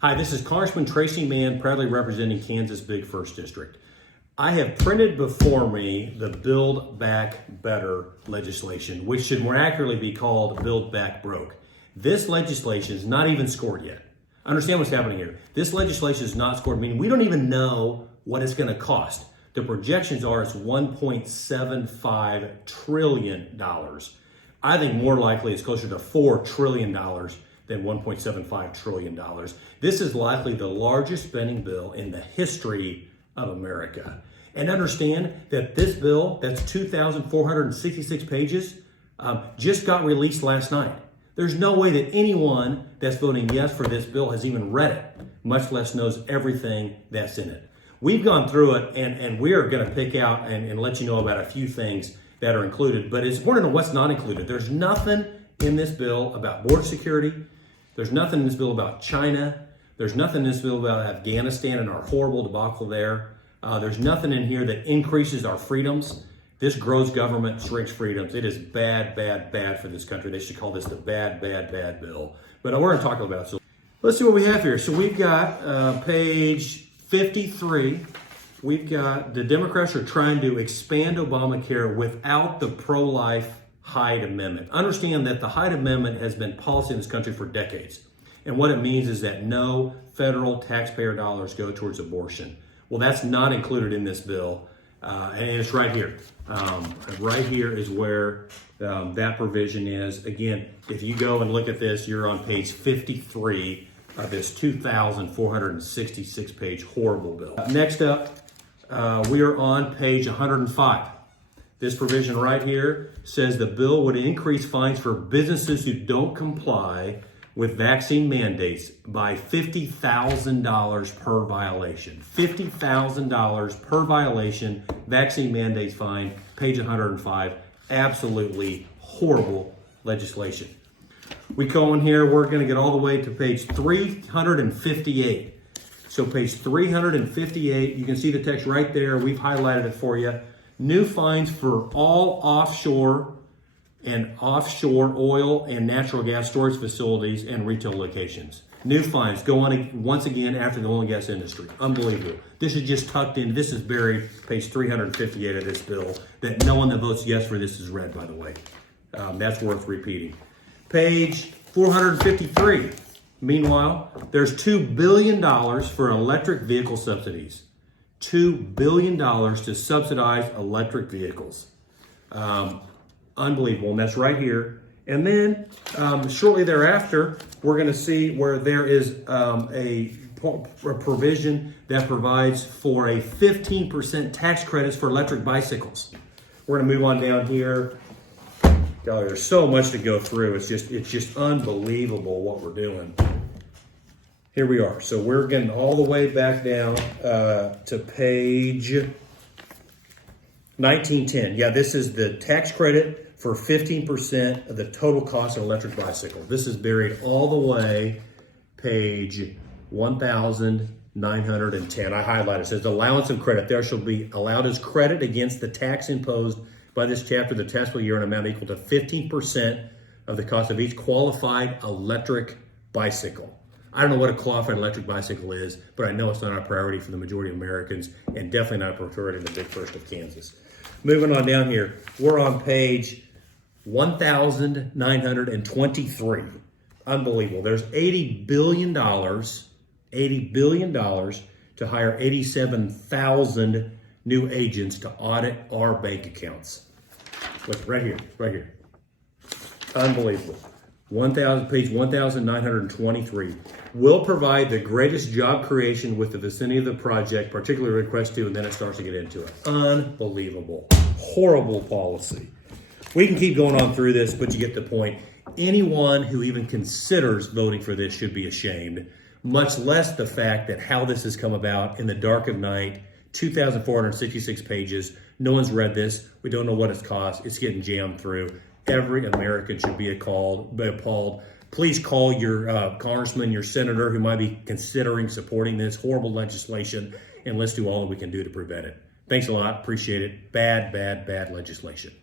Hi, this is Congressman Tracy Mann, proudly representing Kansas Big First District. I have printed before me the Build Back Better legislation, which should more accurately be called Build Back Broke. This legislation is not even scored yet. Understand what's happening here. This legislation is not scored, meaning we don't even know what it's going to cost. The projections are it's $1.75 trillion. I think more likely it's closer to $4 trillion than $1.75 trillion. This is likely the largest spending bill in the history of America. And understand that this bill, that's 2,466 pages, just got released last night. There's no way that anyone that's voting yes for this bill has even read it, much less knows everything that's in it. We've gone through it, and we are going to pick out and let you know about a few things that are included, but it's important to know what's not included. There's nothing in this bill about border security. There's nothing in this bill about China. There's nothing in this bill about Afghanistan and our horrible debacle there. There's nothing in here that increases our freedoms. This grows government, shrinks freedoms. It is bad, bad, bad for this country. They should call this the bad, bad, bad bill. But we're going to talk about it. So let's see what we have here. So we've got page 53. We've got the Democrats are trying to expand Obamacare without the pro-life Hyde Amendment. Understand that the Hyde Amendment has been policy in this country for decades. And what it means is that no federal taxpayer dollars go towards abortion. Well, that's not included in this bill. And it's right here. Right here is where that provision is. Again, if you go and look at this, you're on page 53 of this 2,466 page horrible bill. Next up, we are on page 105. This provision right here says the bill would increase fines for businesses who don't comply with vaccine mandates by $50,000 per violation. $50,000 per violation, vaccine mandates fine, page 105. Absolutely horrible legislation. We go in here, we're going to get all the way to page 358. So page 358, you can see the text right there. We've highlighted it for you. New fines for all offshore oil and natural gas storage facilities and retail locations. New fines go on once again after the oil and gas industry. Unbelievable. This is just tucked in. This is buried, page 358 of this bill, that no one that votes yes for this has read, by the way. That's worth repeating. Page 453. Meanwhile, there's $2 billion for electric vehicle subsidies. $2 billion to subsidize electric vehicles. Unbelievable, and that's right here. And then shortly thereafter, we're going to see where there is a provision that provides for a 15% tax credits for electric bicycles. We're going to move on down here. Golly, there's so much to go through. It's just unbelievable what we're doing. Here we are. So we're getting all the way back down to page 1910. Yeah, this is the tax credit for 15% of the total cost of an electric bicycle. This is buried all the way, page 1,910. I highlighted it. It says allowance of credit. There shall be allowed as credit against the tax imposed by this chapter the taxable year an amount equal to 15% of the cost of each qualified electric bicycle. I don't know what a qualified electric bicycle is, but I know it's not a priority for the majority of Americans and definitely not a priority in the Big First of Kansas. Moving on down here, we're on page 1,923. Unbelievable. There's $80 billion to hire 87,000 new agents to audit our bank accounts. Look, right here. Unbelievable. Page 1,923 will provide the greatest job creation with the vicinity of the project, particularly request to, and then it starts to get into it. Unbelievable. Horrible policy. We can keep going on through this, but you get the point. Anyone who even considers voting for this should be ashamed, much less the fact that how this has come about in the dark of night, 2,466 pages. No one's read this. We don't know what it's cost. It's getting jammed through. Every American should be appalled. Please call your congressman, your senator who might be considering supporting this horrible legislation, and let's do all that we can do to prevent it. Thanks a lot. Appreciate it. Bad, bad, bad legislation.